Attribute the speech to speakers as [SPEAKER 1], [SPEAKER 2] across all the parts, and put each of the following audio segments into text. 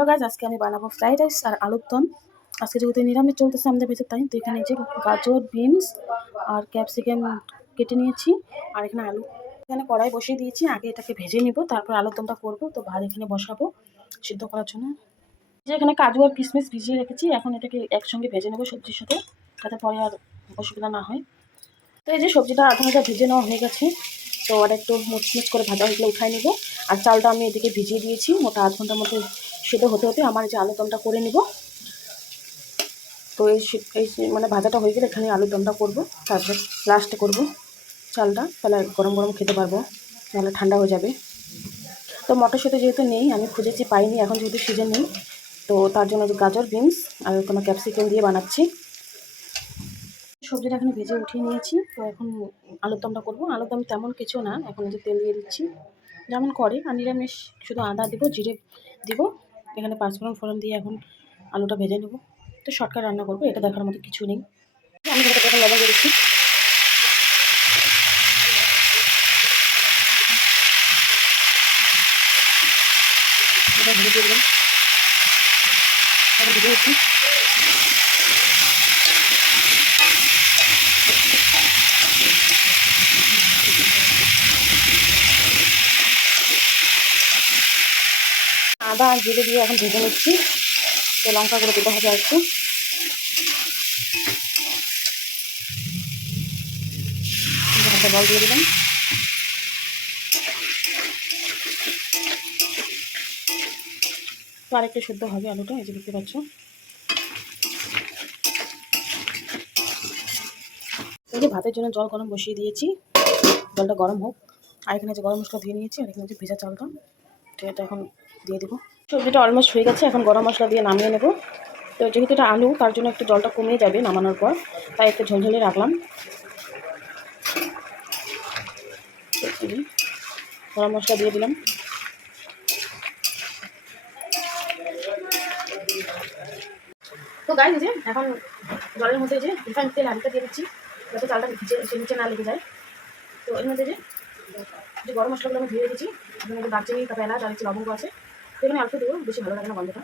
[SPEAKER 1] Hello guys আজকে আমি বানাবো ফ্রাইড রাইস আর আলুর দম। আজকে যেহেতু নিরামিষ চলতেছে আমাদের ভেতর, তাই তো এখানে যে গাজর বিনস আর ক্যাপসিকাম কেটে নিয়েছি আর এখানে আলু। এখানে কড়াই বসিয়ে দিয়েছি, আগে এটাকে ভেজে নিব, তারপর আলুর দমটা করব, তো ভাত এখানে বসাবো সিদ্ধ করার জন্য। যে এখানে কাজু আর কিশমিশ ভিজিয়ে রেখেছি, এখন এটাকে একসঙ্গে ভেজে নেব সবজির সাথে, যাতে পরে আর অসুবিধা না হয়। তো এই যে সবজিটা আধা ঘণ্টা ভেজে নেওয়া হয়ে গেছে, তো আর একটু মুচমুচ করে ভাজা হয়ে গেলে উঠাই নেব। আর চালটা আমি এদিকে ভিজিয়ে দিয়েছি, মোটা আধ ঘণ্টার মধ্যে সেদ্ধ হতে হতে আমার যে আলুর দমটা করে নিব, তো এই এই মানে ভাজাটা হয়ে গেলে এখানে আলুর দমটা করব, তারপরে লাস্টে করব চালটা, তাহলে গরম গরম খেতে পারব নাহলে ঠান্ডা হয়ে যাবে। তো মটরশুঁটি যেহেতু নেই, আমি খুঁজেছি, পাইনি, এখন যেহেতু সিজন নেই, তো তার জন্য যে গাজর, বিনস আর তোমার ক্যাপসিকাম দিয়ে বানাচ্ছি। সবজিটা এখানে ভেজে উঠিয়ে নিয়েছি, তো এখন আলুর দমটা করব। আলুর দম তেমন কিছু না, এখন যে তেল দিয়ে দিচ্ছি। যেমন করে, আর নিরামিষ, শুধু আদা দিব, জিরে দিব এখানে পাঁচফোড়ন ফোড়ন দিয়ে এখন আলুটা ভেজে নেব। তো শর্টকাট রান্না করব, এটা দেখার মতো কিছু নেই। আমি এটা এখন লবণ করেছি। এটা ভেজে দিলাম। এটা আদা আর জিরে দিয়ে এখন ভেজে নিচ্ছি। তো লঙ্কা করে দিতে হবে একটু। জল দিয়ে দিলাম। তো আরেকটু শুদ্ধ হবে আলুটা, এই যে দেখতে পাচ্ছ। এই যে ভাতের জন্য জল গরম বসিয়ে দিয়েছি। জলটা গরম হোক। আর এখানে যে গরম মশলা ধুয়ে নিয়েছি, আর এখানে যে ভেজা চালটা এটা এখন দিয়ে দেবো। সবজিটা অলমোস্ট হয়ে গেছে, এখন গরম মশলা দিয়ে নামিয়ে নেব। তো যেহেতু এটা আলু, তার জন্য একটু জলটা কমিয়ে যাবে নামানোর পর, তাই একটু ঝোলঝোলে রাখলাম। গরম মশলা দিয়ে দিলাম। তো গাই যে এখন জলের মধ্যে যে রিফাইন তেল, আলুটা দিয়ে দিচ্ছি, যাতে চালটা ভিজে নিচে না লেগে যায়। তো এর মধ্যে যে যে গরম মশলাগুলো আমি ধুয়ে রেখেছি এখানে দারচিনি তারপর এলাচ, আর একটু লবঙ্গ আছে। তো এখানে অল্প দেবো, বেশি ভালো লাগে না গন্ধটা।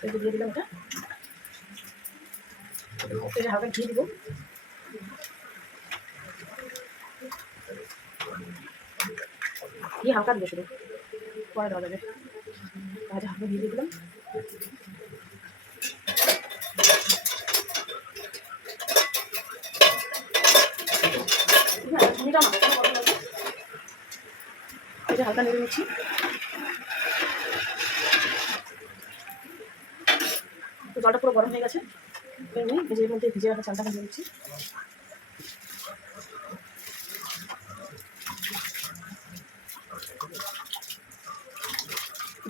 [SPEAKER 1] যে দিয়ে দিলাম এটা হালকা ঘি দিব। ঘি হালকা দেবো শুধু। পরে দেওয়া যাবে। তাহলে হালকা ঘি দিয়ে দিলাম। হালকা নেড়ে নিচ্ছি। জলটা পুরো গরম হয়ে গেছে। ভেজের মধ্যে ভিজে রাখা চালটা ভেজে নিচ্ছি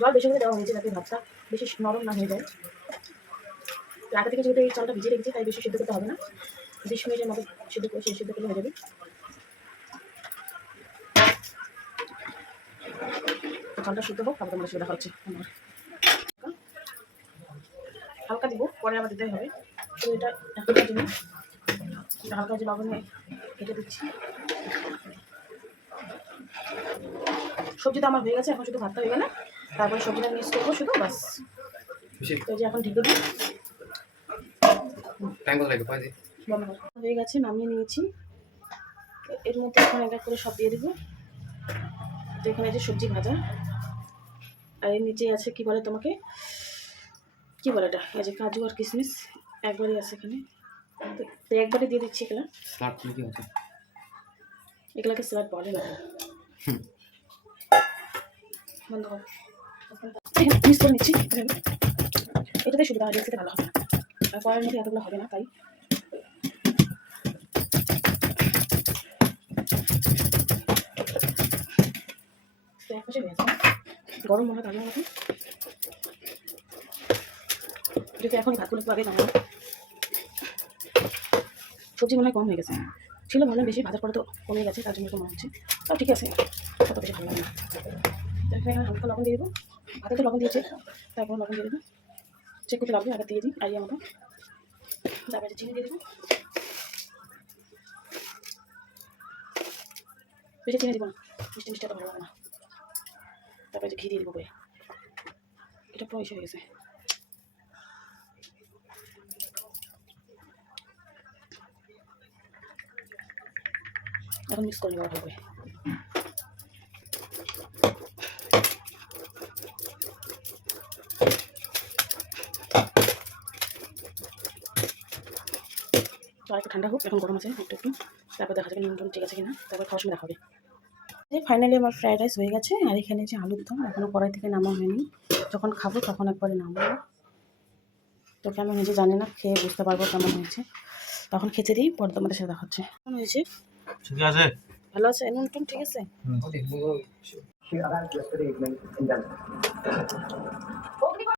[SPEAKER 1] জল বেশি করে দেওয়া হয়েছে যাতে ভাতটা বেশি নরম না হয়ে যায়। আগে থেকে যেহেতু এই চালটা ভিজে রেখেছি, তাই বেশি সিদ্ধ করতে হবে না। বিশ মিনিটের মতো সিদ্ধ করে, সিদ্ধ করলে হয়ে যাবে। চালটা সিদ্ধ হোক, তারপরে তোমাদের দেখা হচ্ছে আমার হালকা দিব পরে আবার দিতে হবে। তো এটা এখনকার জন্য হালকা যে লবণে কেটে দিচ্ছি। সবজিটা আমার হয়ে গেছে এখন শুধু ভাতটা হয়ে গেলে। তারপরে সবজিটা মিক্স করব শুধু বাস তো যে এখন ঢেকে দিই। হয়ে গেছে নামিয়ে নিয়েছি। এর মধ্যে এখন এক এক করে সব দিয়ে দিব। তো এখানে যে সবজি ভাজা। আর এর নিচে আছে কি বলে তোমাকে? কি বলে এটা? এই যে কাজু আর কিশমিশ একবারই আছে এখানে। তো- তো একবারে দিয়ে দিচ্ছি এগুলো।
[SPEAKER 2] স্মার্ট কি হচ্ছে?
[SPEAKER 1] এগুলাকে স্যালাড বলে না। বন্ধ কর। মিক্স করে নিচ্ছি। এটাতে সুবিধা হয় দেখতে ভালো হবে আর কড়াইয়ের মধ্যে এতগুলো হবে না তাই। গরম মনে হয় তার মতো যদি এখন ভাতগুলো একটু আগে নামাবো সবজি মনে হয় কম হয়ে গেছে। ছিল ভালো বেশি ভাজার পরে তো কমে গেছে, তার জন্য মনে হচ্ছে। তাও ঠিক আছে কত বেশি ভালো লাগে এখানে হালকা লবণ দিয়ে দেবো। ভাতে তো লবণ দিয়েছে, তারপর লবণ দিয়ে দেবো। চেক করতে লাগবে আগে দিয়ে দিই আইয়া মতো। তারপরে চিনি দিয়ে দেবো। বেশি চিনি দিব না, মিষ্টি মিষ্টি ভালো লাগে না। তারপরে ঘি দিয়ে দেবো এটা পুরো হয়ে গেছে। এখন মিক্স করে হবে। তো একটু ঠান্ডা হোক, এখন গরম আছে, একটু একটু। তারপর দেখা যাবে নুন ঠিক আছে কিনা। তারপর খাওয়ার সময় দেখা হবে। ফাইনালি আমার ফ্রাইড রাইস হয়ে গেছে, আর এখানে যে আলুর দম এখনও কড়াই থেকে নামা হয়নি। যখন খাব তখন একবারে নামবো। তো কেমন হয়েছে জানি না, খেয়ে বুঝতে পারব কেমন হয়েছে। তখন খেতে দিই, পরে তোমাদের সাথে দেখা কেমন হয়েছে?
[SPEAKER 3] ঠিক আছে?
[SPEAKER 1] ভালো আছে নুন টুন ঠিক আছে?